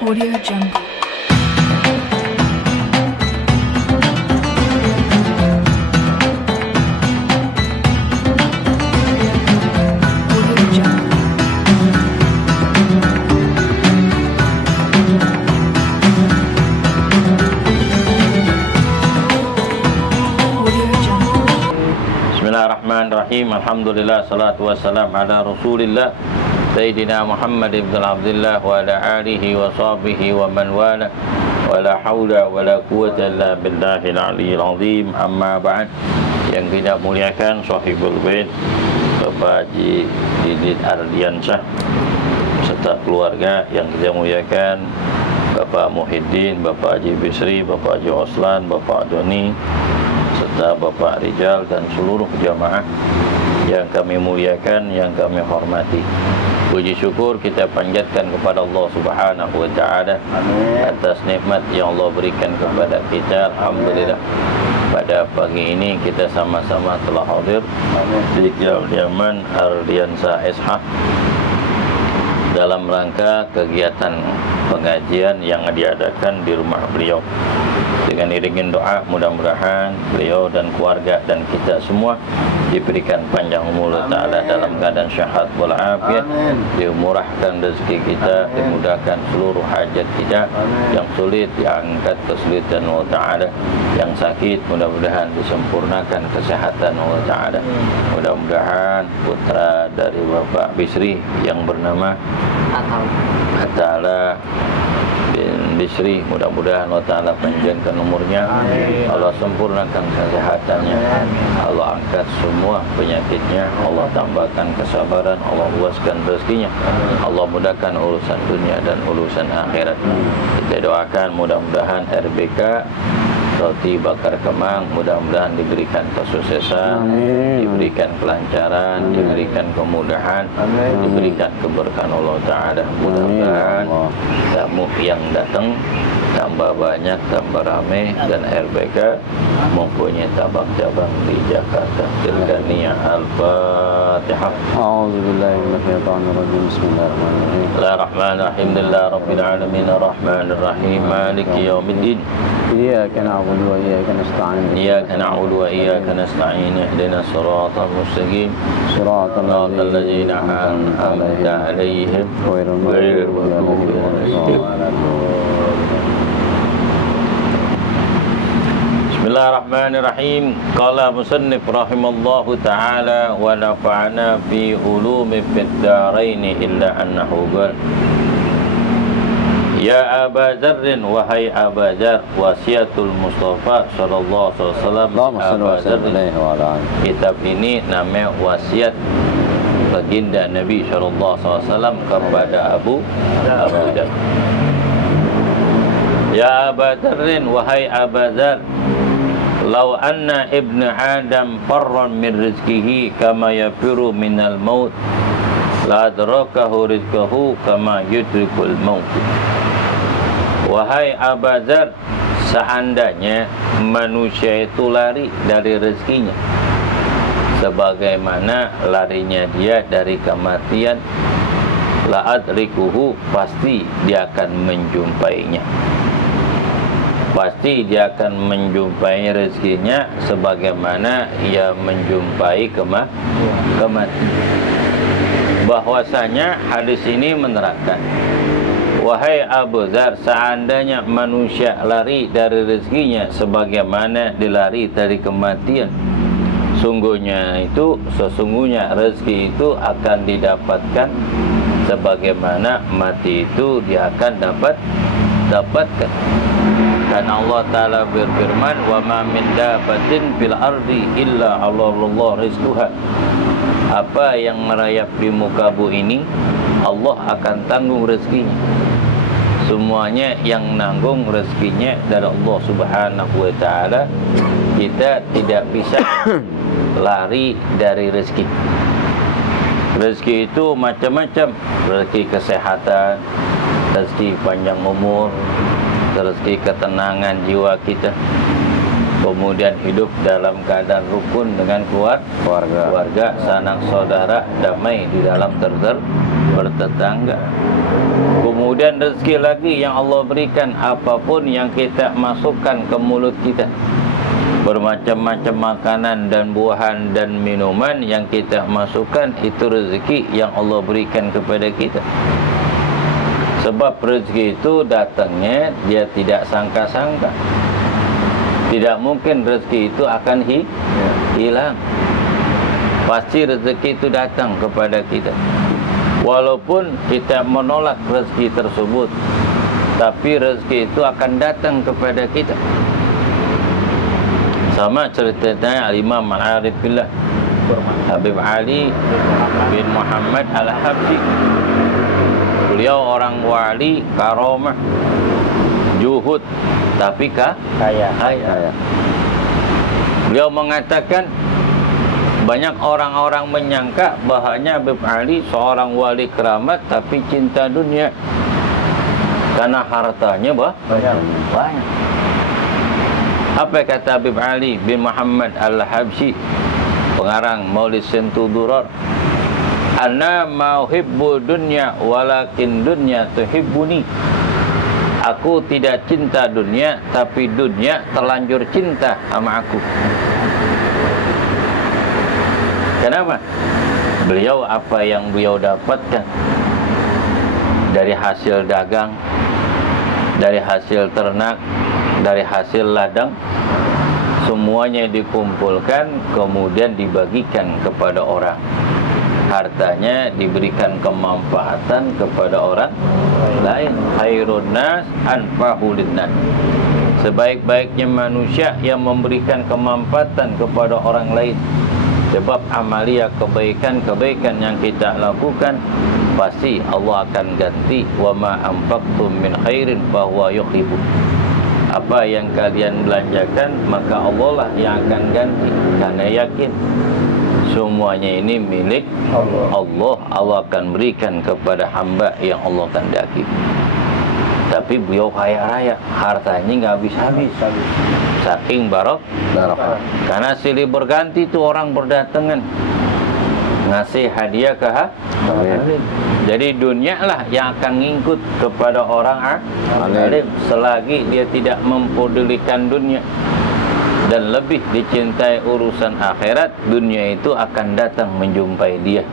Audio Jungle. Audio Jungle. Audio Jungle. Bismillahirrahmanirrahim. Alhamdulillah, salatu wassalam ala Rasulillah Sayyidina Muhammad ibn Abdullah wa ala alihi wa sahbihi wa man wala wa la hawla wa la quwwata illa billahil aliyyil azim. Amma ba'd. Yang kita muliakan sahibul bait Bapak Haji Didit Ardiansyah serta keluarga, yang kita muliakan Bapak Muhyiddin, Bapak Haji Bisri, Bapak Haji Oslan, Bapak Doni, serta Bapak Rijal dan seluruh jamaah yang kami muliakan, yang kami hormati. Puji syukur kita panjatkan kepada Allah Subhanahu wa taala atas nikmat yang Allah berikan kepada kita. Alhamdulillah, pada pagi ini kita sama-sama telah hadir di kediaman Ardiansyah SH dalam rangka kegiatan pengajian yang diadakan di rumah beliau. Dengan iringin doa, mudah-mudahan beliau dan keluarga dan kita semua diberikan panjang umur Ta'ala dalam keadaan syahat walafiat, dimurahkan rezeki kita, dimudahkan seluruh hajat kita. Yang sulit diangkat kesulitan Allah Ta'ala, yang sakit mudah-mudahan disempurnakan kesehatan Allah Ta'ala. Mudah-mudahan putra dari Bapak Bisri yang bernama Atala bin Bisri, mudah-mudahan Allah Ta'ala panjangkan umurnya. Amin. Allah sempurnakan kesehatannya. Allah angkat semua penyakitnya. Allah tambahkan kesabaran. Allah luaskan rezekinya. Allah mudahkan urusan dunia dan urusan akhirat. Kita doakan mudah-mudahan RBK Roti Bakar Kemang mudah-mudahan diberikan kesuksesan, diberikan kelancaran, diberikan kemudahan, diberikan keberkahan Allah Ta'ala. Mudah-mudahan tamu yang datang tambah banyak, tambah ramai, dan RBK mempunyai cabang-cabang di Jakarta. Tilkaniyah Al-Fatihah. A'udzubillahi minasyaitonirrajim. Bismillahirrahmanirrahim. Bismillahirrahmanirrahim. Alhamdulillahirabbil alamin arrahmanirrahim maliki yaumiddin. Iyyaka na'budu wa iyyaka nasta'in. Iyyaka na'budu wa iyyaka nasta'in. Ihdinas siratal mustaqim. Shiratal ladzina an'amta 'alaihim ghairil maghdubi 'alaihim. Bismillahirrahmanirrahim. Qala musannif rahimallahu ta'ala wa nafa'ana fi ulumi fid darain illa annahu qala ya Aba Dzarrin, wahai Aba Dzar, wasiatul Mustafa sallallahu alaihi wasallam. Kitab ini namanya wasiat baginda Nabi sallallahu alaihi wasallam kepada Abu Dzar. Ya Aba Dzarrin, wahai Aba Dzar, lau anna ibn Adam farran min rizkihi kama yafiru minal maut la adrakahu rizkahu kama yudrikul maut. Wahai Aba Dzar, seandainya manusia itu lari dari rezekinya sebagaimana larinya dia dari kematian, la adrikuhu, pasti dia akan menjumpainya. Pasti dia akan menjumpai rezekinya sebagaimana ia menjumpai kematian. Bahwasanya hadis ini menerangkan, wahai Abu Dzar, seandainya manusia lari dari rezekinya sebagaimana dilari dari kematian, sesungguhnya rezeki itu akan didapatkan sebagaimana mati itu dia akan dapatkan. Dan Allah Ta'ala berfirman, wa ma min dabatin fil ardi illa 'alallahu rizquha. Apa yang merayap di muka bumi ini, Allah akan tanggung rezekinya. Semuanya yang nanggung rezekinya dari Allah Subhanahu wa taala. Kita tidak bisa lari dari rezeki. Rezeki itu macam-macam. Rezeki kesehatan, rezeki panjang umur, rezeki ketenangan jiwa kita, kemudian hidup dalam keadaan rukun dengan keluarga, sanak saudara, damai di dalam bertetangga. Kemudian Kemudian rezeki lagi yang Allah berikan, apapun yang kita masukkan ke mulut kita, bermacam-macam makanan dan buahan dan minuman yang kita masukkan, itu rezeki yang Allah berikan kepada kita. Sebab rezeki itu datangnya dia tidak sangka-sangka. Tidak mungkin rezeki itu akan hilang. Pasti rezeki itu datang kepada kita. Walaupun kita menolak rezeki tersebut, tapi rezeki itu akan datang kepada kita. Sama ceritanya Al-Imam Al-Arif Billah Habib Ali bin Muhammad Al-Habsyi. Beliau orang wali, karamah, juhud, tapi kaya. Beliau mengatakan, banyak orang-orang menyangka bahwanya Habib Ali seorang wali keramat tapi cinta dunia karena hartanya banyak. Apa kata Habib Ali bin Muhammad Al-Habsyi, pengarang Maulid Sentul Durar? Ana mauhibbu dunya walakin dunya tuhibbuni. Aku tidak cinta dunia, tapi dunia terlanjur cinta sama aku. Kenapa? Beliau, apa yang beliau dapatkan dari hasil dagang, dari hasil ternak, dari hasil ladang, semuanya dikumpulkan kemudian dibagikan kepada orang. Hartanya diberikan kemanfaatan kepada orang lain. Khairun nas anfa'u linnas. Sebaik-baiknya manusia yang memberikan kemanfaatan kepada orang lain. Sebab amalia kebaikan-kebaikan yang kita lakukan, pasti Allah akan ganti. Wa ma anfaqtum min khairin fa huwa yukhlifu. Apa yang kalian belanjakan, maka Allah lah yang akan ganti. Karena yakin semuanya ini milik Allah. Allah akan berikan kepada hamba yang Allah kehendaki. Tapi beliau kaya raya, hartanya nggak habis-habis, saking barokah. Karena silih berganti itu orang berdatangan ngasih hadiah ke alim. Jadi dunia lah yang akan ngikut kepada orang alim selagi dia tidak mempedulikan dunia dan lebih dicintai urusan akhirat. Dunia itu akan datang menjumpai dia,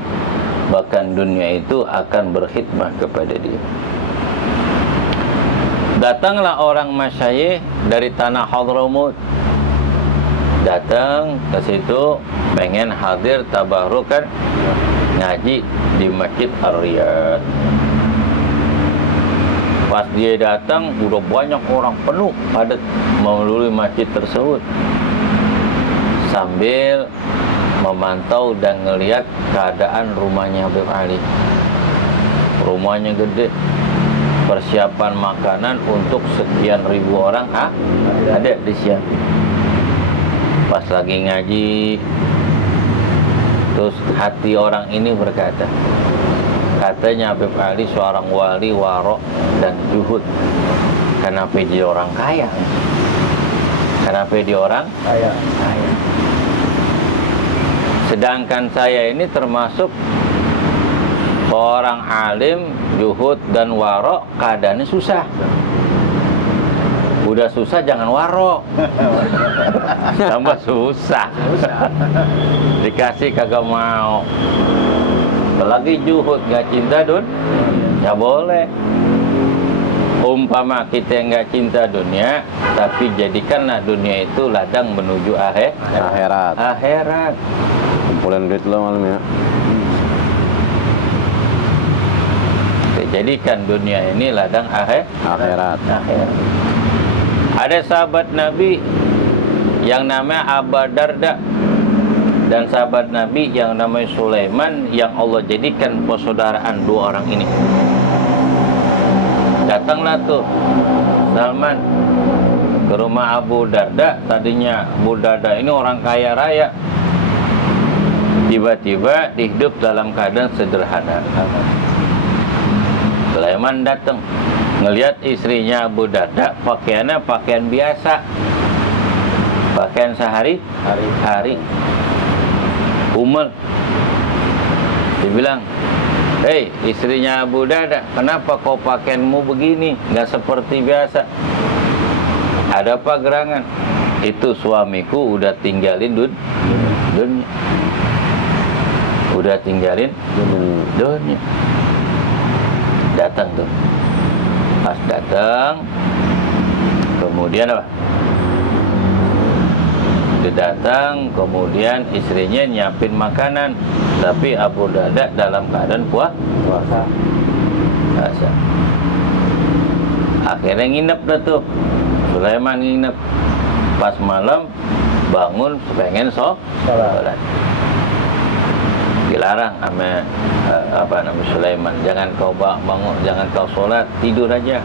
bahkan dunia itu akan berkhidmah kepada dia. Datanglah orang masyayikh dari tanah Hadramut, datang ke situ pengen hadir tabarukan ngaji di Masjid Ar-Riyad. Pas dia datang, udah banyak orang penuh padat memenuhi masjid tersebut, sambil memantau dan ngelihat keadaan rumahnya Habib Ali. Rumahnya gede, persiapan makanan untuk sekian ribu orang ada di siang. Pas lagi ngaji, terus hati orang ini berkata, katanya Habib Ali seorang wali warok dan zuhud. Kenapa dia orang kaya? Kenapa dia orang kaya? Sedangkan saya ini termasuk seorang alim, zuhud dan warok, keadaannya susah. Udah susah jangan warok, tambah susah. Dikasih kagak mau. Apalagi zuhud, gak cinta ya boleh. Umpama kita nggak cinta dunia, tapi jadikanlah dunia itu ladang menuju akhirat. Kumpulin duit lo malam ya. Jadikan dunia ini ladang akhirat. Ada sahabat Nabi yang namanya Abu Darda dan sahabat Nabi yang namanya Sulaiman yang Allah jadikan persaudaraan dua orang ini. Datanglah tuh Salman ke rumah Abu Darda. Tadinya Abu Darda ini orang kaya raya, tiba-tiba hidup dalam keadaan sederhana. Sulaiman datang ngelihat istrinya Abu Darda pakaiannya pakaian biasa, pakaian sehari-hari, umel. Dibilang, Hei, istrinya Abu Darda, kenapa kau pakaianmu begini? Nggak seperti biasa. Ada apa gerangan? Itu suamiku udah tinggalin dunia. Udah tinggalin dunia. Datang tuh. Pas datang, kemudian apa? Dia datang, kemudian istrinya nyiapin makanan, tapi Abu Darda dalam keadaan puasa. Akhirnya nginep dah tuh. Sulaiman nginep. Pas malam bangun pengen sholat. Dilarang sama Sulaiman, jangan kau bangun, jangan kau sholat, tidur aja.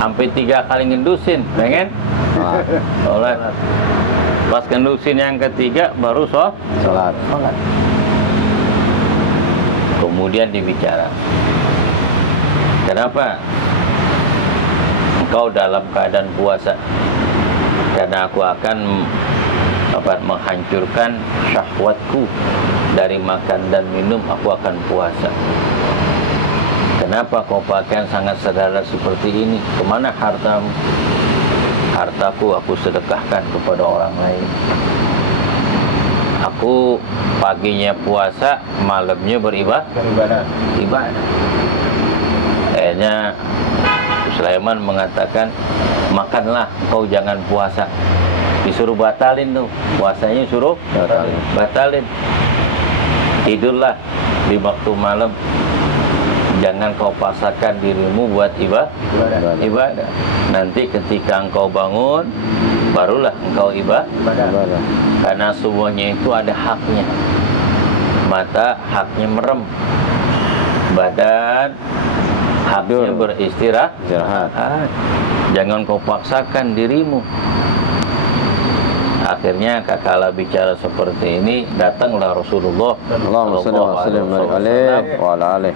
Sampai 3 kali ngendusin, pengen sholat. Pas ngendusin yang ketiga baru sholat. Kemudian dibicara, kenapa engkau dalam keadaan puasa? Karena aku akan menghancurkan syahwatku dari makan dan minum, aku akan puasa. Kenapa kau pakaian sangat sederhana seperti ini? Kemana hartamu? Hartaku aku sedekahkan kepada orang lain. Aku paginya puasa, malamnya beribadah. Akhirnya Sulaiman mengatakan, makanlah, kau jangan puasa. Disuruh batalin tuh, puasanya suruh batalin. Tidurlah di waktu malam, jangan kau paksakan dirimu buat ibadah. Nanti ketika engkau bangun, barulah engkau ibadah. Karena semuanya itu ada haknya. Mata haknya merem, badan haknya beristirahat. Jangan kau paksakan dirimu. Akhirnya kakala bicara seperti ini, datanglah Rasulullah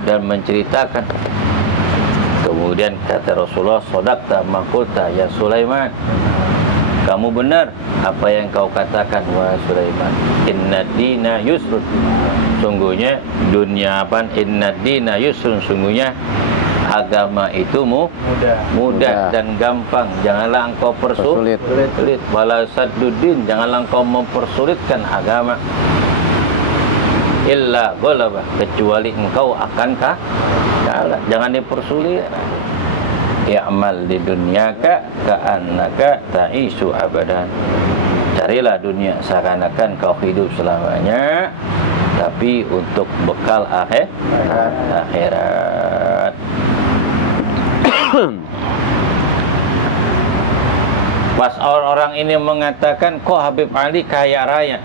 dan menceritakan. Kemudian kata Rasulullah, "Shadaqta ma qulta ya Sulaiman." Kamu benar apa yang kau katakan wahai Sulaiman. Inna dina yusrun. Sungguhnya dunia apa? Inna dina yusrun. Sungguhnya agama itu mudah dan gampang. Janganlah engkau persulit. Wala sadduddin. Janganlah engkau mempersulitkan agama. Illa ghalaba. Kecuali engkau akan kalah. Jangan dipersulit. I'mal di dunyaka ka'annaka ta'isu abadan. Carilah dunia seakan-akan kau hidup selamanya, tapi untuk bekal akhirat. Pas orang ini mengatakan, kok Habib Ali kaya raya?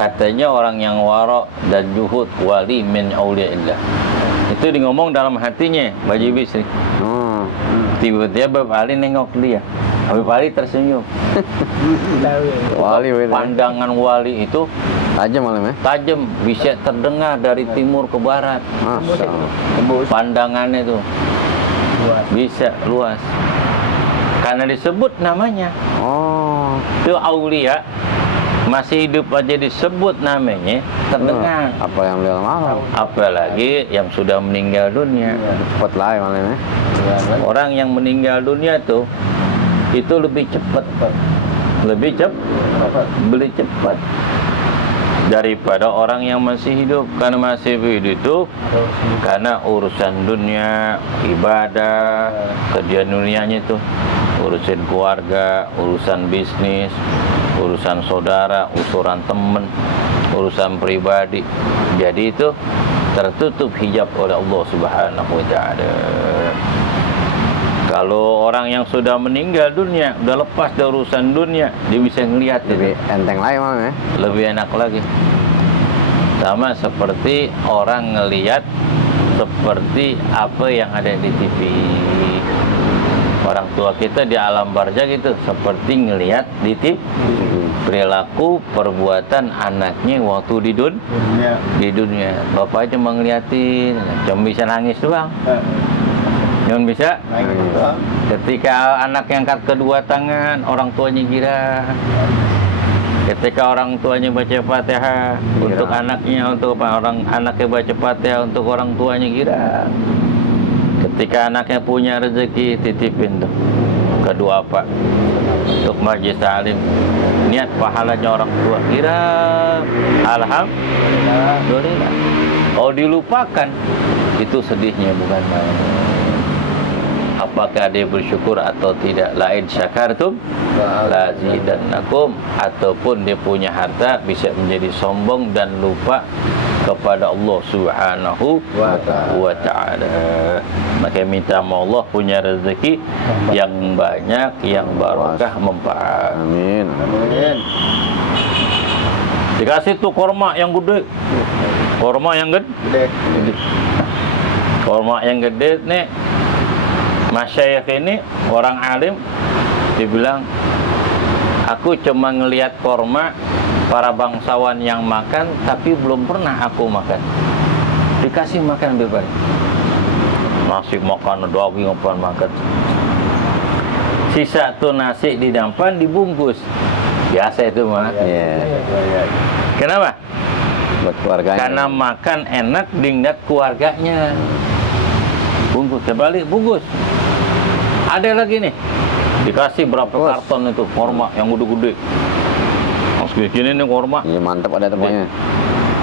Katanya orang yang wara dan juhud, wali min auliyaillah. Itu dia ngomong dalam hatinya, Baju Bisri. Tiba-tiba Habib Ali nengok dia. Habib Ali tersenyum. Pandangan wali itu tajam malam ya? Tajam, bisa terdengar dari timur ke barat. Pandangannya itu bisa luas. Karena disebut namanya. Itu aulia. Masih hidup aja disebut namanya, terdengar. Apa yang beliau mau? Apalagi yang sudah meninggal dunia. Cepat lah malam ya. Orang yang meninggal dunia tuh itu lebih cepat daripada orang yang masih hidup. Karena masih hidup itu karena urusan dunia, ibadah, kerja dunianya itu, urusan keluarga, urusan bisnis, urusan saudara, urusan teman, urusan pribadi. Jadi itu tertutup hijab oleh Allah Subhanahu wa taala. Kalau orang yang sudah meninggal dunia, udah lepas dari urusan dunia, dia bisa ngelihat lebih enteng lagi malam ya. Lebih enak lagi. Sama seperti orang ngelihat seperti apa yang ada di TV. Orang tua kita di alam barzah gitu, seperti ngelihat di TV. Perilaku perbuatan anaknya waktu di dunia. Bapak cuma ngeliatin, cuma bisa nangis doang. Cuma bisa ketika anak yang angkat kedua tangan, orang tuanya girang. Ketika orang tuanya baca Fatihah untuk anaknya, untuk orang anaknya baca Fatihah untuk orang tuanya, girang. Ketika anaknya punya rezeki, titipin tuh kedua apa untuk majlis ta'lim, niat pahalanya orang tua, girang. Alhamdulillah. Oh, dilupakan, itu sedihnya bukan main. Apakah dia bersyukur atau tidak? Lain syakartum lazidannakum. Ataupun dia punya harta bisa menjadi sombong dan lupa kepada Allah Subhanahu wa ta'ala. Maka minta sama Allah punya rezeki yang banyak, yang barokah, manfaat. Amin. Dikasih tuh korma yang gede. Korma yang gede. Korma yang gede nih. Masyayikh ini orang alim, dibilang, aku cuma ngelihat korma para bangsawan yang makan, tapi belum pernah aku makan. Dikasih makan bebas, nasi makan, daging apa makan. Sisa tuh nasi didampan, dibungkus. Biasa itu mah. Kenapa? Buat keluarganya. Karena makan enak dilihat keluarganya. Bungkus, kembali bungkus. Ada lagi nih, dikasih berapa karton itu korma yang gede-gede. Mas gini nih korma. Iya, mantap ada tepungnya.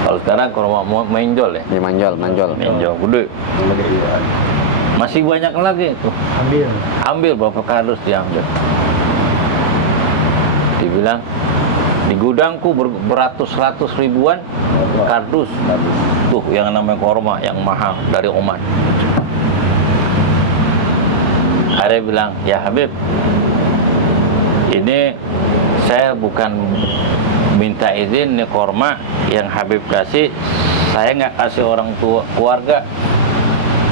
Kalau sekarang korma menjol ya. Iya, manjol. Menjol gede. Masih banyak lagi tuh. Ambil berapa kardus diambil. Dibilang di gudangku beratus-ratus ribuan kardus. Tuh yang namanya korma yang mahal dari Oman. Ada bilang, ya Habib, ini saya bukan minta izin nih korma yang Habib kasih, saya nggak kasih orang tua keluarga,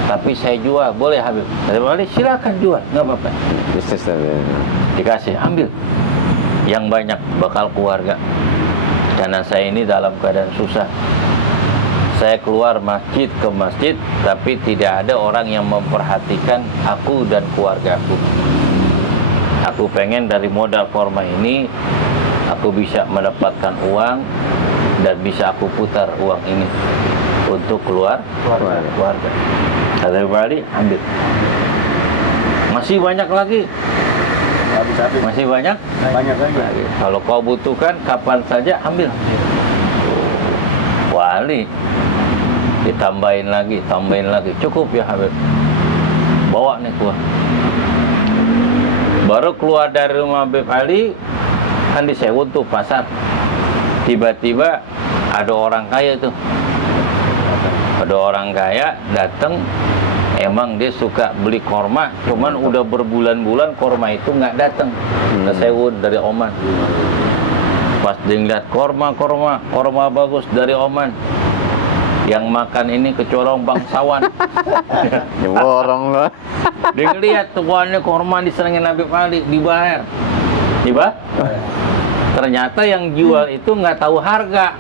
tapi saya jual, boleh Habib? Boleh, silakan jual, nggak apa-apa. Dikasih, ambil, yang banyak bakal keluarga, karena saya ini dalam keadaan susah. Saya keluar masjid ke masjid, tapi tidak ada orang yang memperhatikan aku dan keluargaku. Aku pengen dari modal korma ini, aku bisa mendapatkan uang dan bisa aku putar uang ini untuk keluarga. Ada balik, ambil. Masih banyak lagi. Masih banyak? Banyak lagi. Kalau kau butuhkan, kapan saja ambil. Wali. Ditambahin lagi, cukup ya Habib. Bawa nih keluar. Baru keluar dari rumah Habib Ali, kan disewa tuh pasar. Tiba-tiba ada orang kaya tuh. Ada orang kaya datang, emang dia suka beli korma, cuman udah berbulan-bulan korma itu nggak datang. Udah sewa dari Oman. Pas dia ngeliat korma bagus dari Oman. Yang makan ini kecorong bangsawan. Borong loh. Dia ngeliat tuh warnanya korma diserangin Habib Ali, dibayar. Ternyata yang jual itu nggak tahu harga.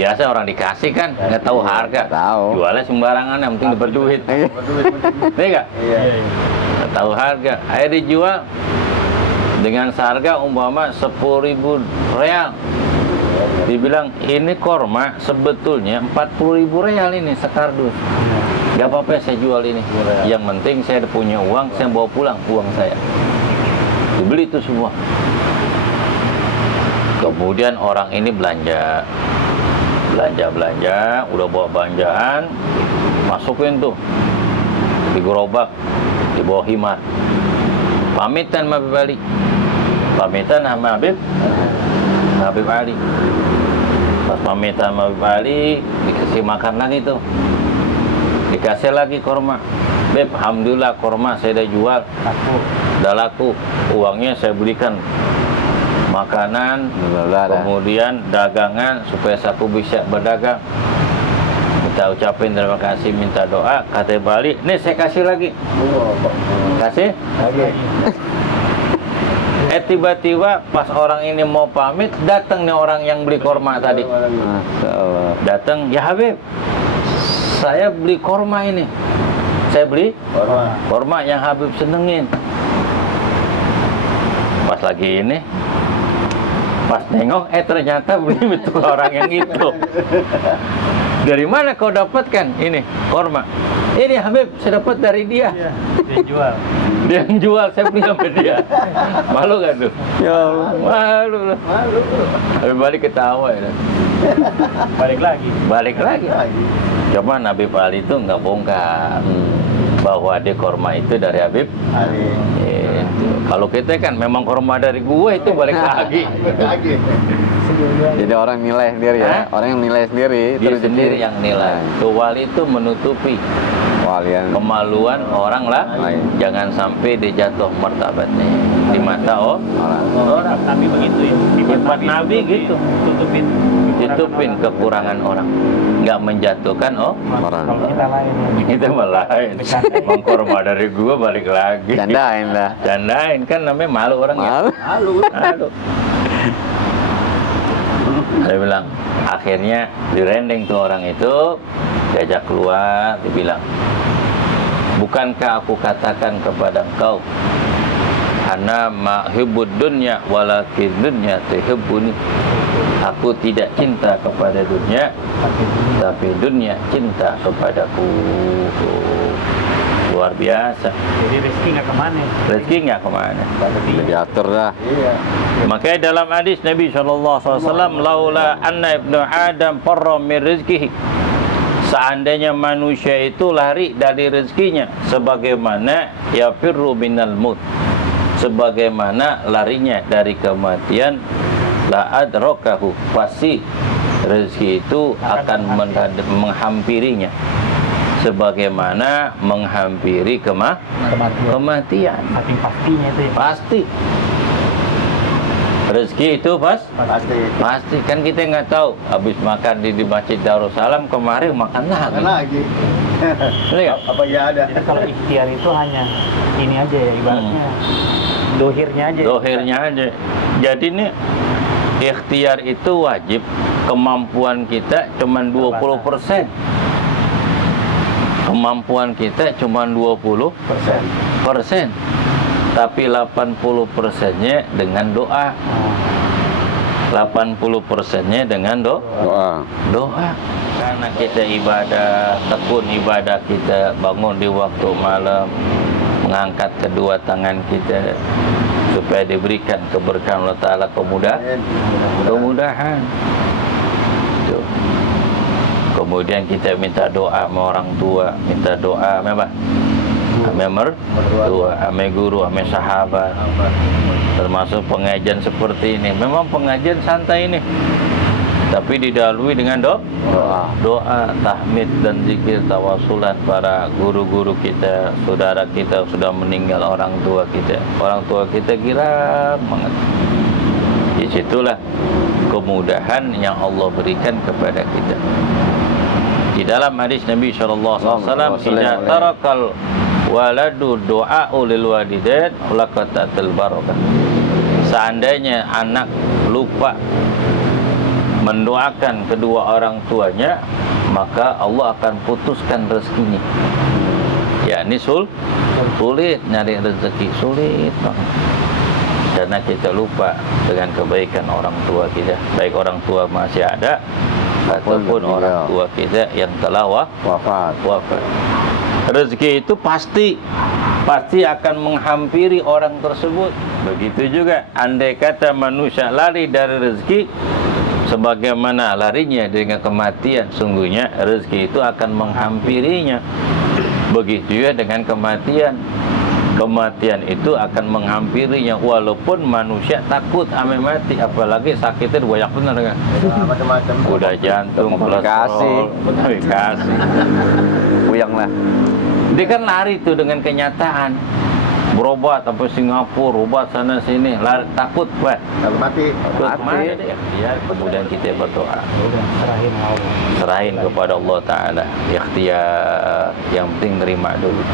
Biasa orang dikasih kan nggak tahu harga. Tahu. Jualnya sembarangan, yang penting dapat duit. Iya nggak? Nggak tahu harga. Akhirnya dijual dengan seharga umpama 10.000 real. Dibilang ini korma sebetulnya 40.000 real ini sekardus. Gak apa-apa saya jual ini. Yang penting saya punya uang, saya bawa pulang uang saya. Dibeli itu semua. Kemudian orang ini belanja, udah bawa belanjaan, masukin tuh di gerobak, di bawah himar. Pamitan sama Habib Ali. Pamitan sama Habib Ali. Pas pamitan sama Habib Ali, dikasih makan lagi tuh. Dikasih lagi korma. Beb, alhamdulillah korma saya udah jual. Udah laku. Uangnya saya belikan makanan, kemudian dagangan supaya aku bisa berdagang. Kita ucapin terima kasih, minta doa, kata balik. Nih saya kasih lagi. Kasih? Tiba-tiba pas orang ini mau pamit, datang nih orang yang beli korma tadi. Datang, ya Habib, saya beli korma ini. Saya beli korma yang Habib senengin. Pas lagi ini, Pas nengok, ternyata beli betul orang yang itu. Dari mana kau dapatkan ini korma? Ini Habib, saya dapat dari dia. Iya, dia jual. Dia yang jual, saya beli sama dia. Malu kan tuh? Ya Allah. Malu lah. Habib balik ketawa ya. Balik lagi. Balik lagi. Coba Habib Ali itu nggak bongkar bahwa dia korma itu dari Habib Ali. Itu. Kalau kita kan memang korma dari gue itu balik lagi. Jadi orang nilai sendiri ya. Hah? Orang yang nilai sendiri Dia terus sendiri jadi- yang nilai. Tuh wali itu menutupi Walian. kemaluan orang lah. Lain. Jangan sampai dia jatuh martabatnya di mata orang. Nabi begitu ya. Sifat Nabi gitu. Tutupin. Tutupin kekurangan orang. Nggak menjatuhkan Orang. Kalau kita lain ya. itu malah lain. Mengkorma dari gua balik lagi. Candain lah. Candain kan namanya malu orang ya. Malu. Malu. Dia bilang, akhirnya direndeng tuh orang itu, diajak keluar, dibilang, bukankah aku katakan kepada engkau, ana mahibbud dunya walakin dunya tuhibbuni. Aku tidak cinta kepada dunia, tapi dunia cinta kepadaku. Luar biasa. Jadi rezeki nggak kemana. Rezeki nggak kemana. Udah diatur dah. Makanya dalam hadis Nabi SAW, laula anna ibnu Adam farra min rizkihi. Seandainya manusia itu lari dari rezekinya, sebagaimana yafirru minal maut, sebagaimana larinya dari kematian, la adrakahu, pasti rezeki itu akan menghampirinya, sebagaimana menghampiri kematian. Saking pastinya itu ya. Pasti rezeki itu pasti kan kita nggak tahu habis makan di Masjid Darussalam kemarin makan lagi. Iya. Apa ya ada? Jadi kalau ikhtiar itu hanya ini aja ya ibaratnya. Dohirnya aja. Dohirnya aja. Jadi nih ikhtiar itu wajib, kemampuan kita cuma 20%. Kemampuan kita cuma 20%. Tapi 80%-nya dengan doa. 80%-nya dengan doa. Karena kita ibadah, tekun ibadah kita, bangun di waktu malam, mengangkat kedua tangan kita supaya diberikan keberkahan Allah Ta'ala, kemudahan. Tuh. Kemudian kita minta doa sama orang tua, minta doa sama apa? Sama mertua, sama guru, sama sahabat. Termasuk pengajian seperti ini. Memang pengajian santai ini, tapi didahului dengan doa, tahmid dan zikir, tawasulan para guru-guru kita, saudara kita sudah meninggal, orang tua kita kira banget. Disitulah kemudahan yang Allah berikan kepada kita. Di dalam hadis Nabi SAW, "Idza tarakal waladu du'a'u lil walidain laqatatil barakah." Seandainya anak lupa mendoakan kedua orang tuanya, maka Allah akan putuskan rezekinya. Ya, ini sulit nyari rezeki, sulit banget. Karena kita lupa dengan kebaikan orang tua kita, baik orang tua masih ada ataupun orang tua kita yang telah wafat. Rezeki itu pasti akan menghampiri orang tersebut. Begitu juga andai kata manusia lari dari rezeki, sebagaimana larinya dengan kematian, sungguhnya rezeki itu akan menghampirinya. Begitu juga dengan kematian. Kematian itu akan menghampirinya, walaupun manusia takut ame mati, apalagi sakitnya banyak benar kan? Macam-macam. Udah jantung, kolesterol, kasih. Puyang lah. Dia kan lari tuh dengan kenyataan. Berobat sampai Singapura, obat sana sini, lari, takut, Pak. Kalau mati. Mati. Ya, kemudian kita berdoa. Udah serahin sama Allah. Serahin kepada Allah Ta'ala. Ikhtiar, yang penting terima dulu.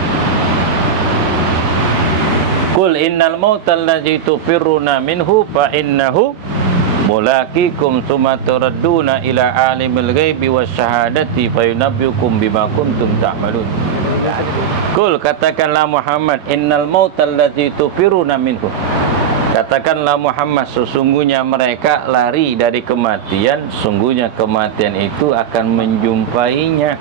Qul innal mautal ladzi tufirruna minhu fa innahu mulaqikum tsumma turadduna ila alimil ghaibi wasyahadati fayunabbiukum bima kuntum ta'malun. Qul, katakanlah Muhammad, innal mautal ladzi tufirruna minhu. Katakanlah Muhammad, sesungguhnya mereka lari dari kematian, sungguhnya kematian itu akan menjumpainya,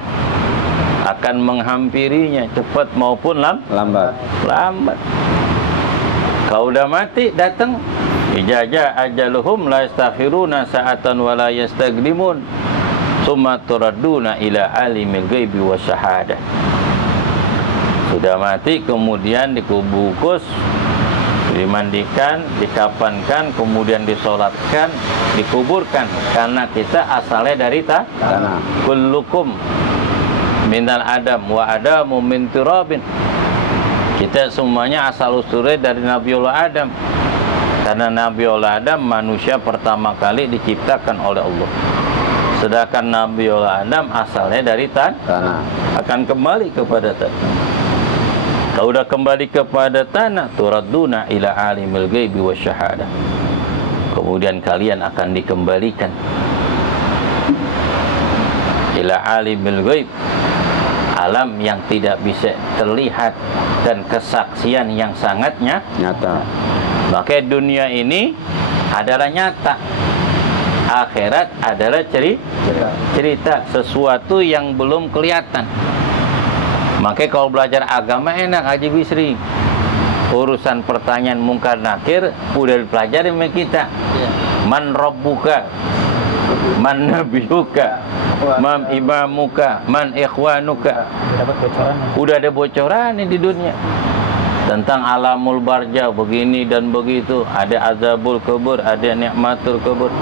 akan menghampirinya, cepat maupun Lambat. lambat. Kau udah mati, datang. Ijaja ajaluhum la yastakhiruna sa'atan wa la yastaqdimun. Summa turadduna ila alimil ghaibi wasyahadah. Sudah mati, kemudian dikubukus, dimandikan, dikafankan, kemudian disolatkan, dikuburkan, karena kita asalnya dari tanah. Kullukum minal adam wa adamu min turabin. Kita semuanya asal usulnya dari Nabiullah Adam, karena Nabiullah Adam manusia pertama kali diciptakan oleh Allah. Sedangkan Nabiullah Adam asalnya dari tanah, akan kembali kepada tanah. Kalau udah kembali kepada tanah, turadduna ila alimil ghaibi wasyahadah. Kemudian kalian akan dikembalikan ila alimil ghaib, alam yang tidak bisa terlihat dan kesaksian yang sangat Nyata. Maka dunia ini adalah nyata, akhirat adalah cerita sesuatu yang belum kelihatan. Makanya kalau belajar agama enak, Haji Bisri. Urusan pertanyaan mungkar nakir udah dipelajari sama kita. Man rabbuka, man nabiyuka, man imamuka, man ikhwanuka. Dapat bocoran. Udah ada bocoran nih di dunia tentang alamul barja, begini dan begitu. Ada azabul kubur, ada nikmatul kubur,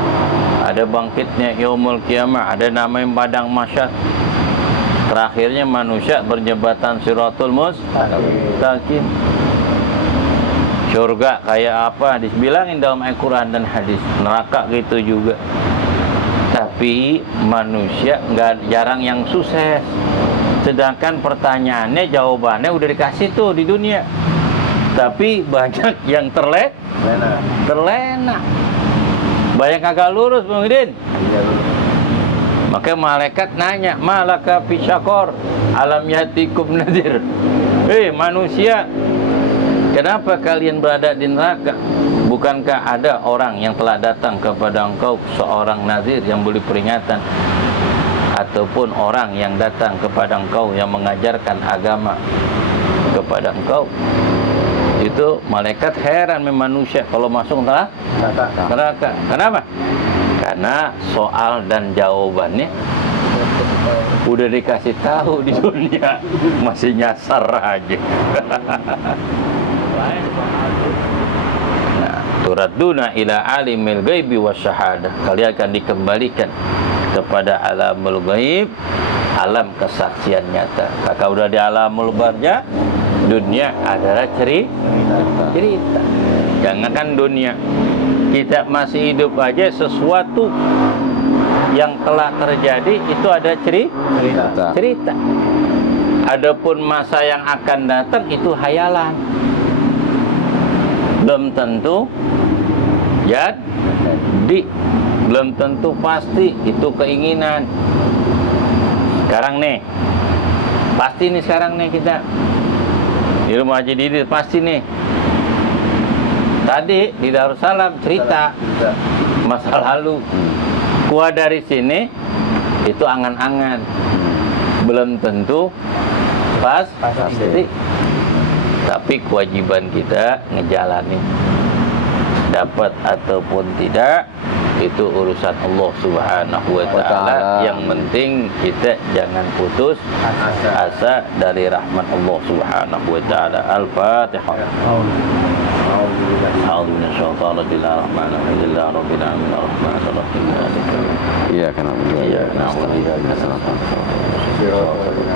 ada bangkitnya yaumul kiamah, ada namanya padang mahsyar. Terakhirnya manusia berjembatan Siratul Mustaqim. Surga kayak apa dibilangin dalam Al-Quran dan hadis. Neraka gitu juga. Tapi manusia jarang yang sukses. Sedangkan pertanyaannya, jawabannya udah dikasih tuh di dunia. Tapi banyak yang terlena. Banyak agak lurus, Bang Udin. Maka malaikat nanya, malaka fisyakor alam yatikum nadir. Manusia, kenapa kalian berada di neraka? Bukankah ada orang yang telah datang kepada engkau, seorang nazir yang beri peringatan, ataupun orang yang datang kepada engkau yang mengajarkan agama kepada engkau? Itu malaikat heran sama manusia kalau masuk neraka. Kenapa? Karena soal dan jawabannya udah dikasih tahu di dunia, masih nyasar aja. Nah, turadduna ila alimil ghaibi wasyahadah. Kalian akan dikembalikan kepada alamul ghaib, alam kesaksian nyata. Kakak udah di alamul barja, dunia adalah cerita. Jangankan dunia, kita masih hidup aja, sesuatu yang telah terjadi itu ada cerita. Adapun masa yang akan datang itu hayalan, belum tentu jadi, belum tentu pasti, itu keinginan. Sekarang nih, pasti nih sekarang nih kita di rumah Haji Didi pasti nih. Tadi di Darussalam cerita masa lalu. Keluar dari sini itu angan-angan, belum tentu pasti. Tapi kewajiban kita ngejalanin, dapat ataupun tidak itu urusan Allah Subhanahu wa ta'ala. Yang penting kita jangan putus asa dari rahmat Allah Subhanahu wa ta'ala. Al-Fatihah. A'udzu minasyaitonir rajim. Alhamdulillahi rabbil alamin arrahmanir rahim. Iya, kenapa? Iya, na'udzu billahi minasy syaitonir rajim.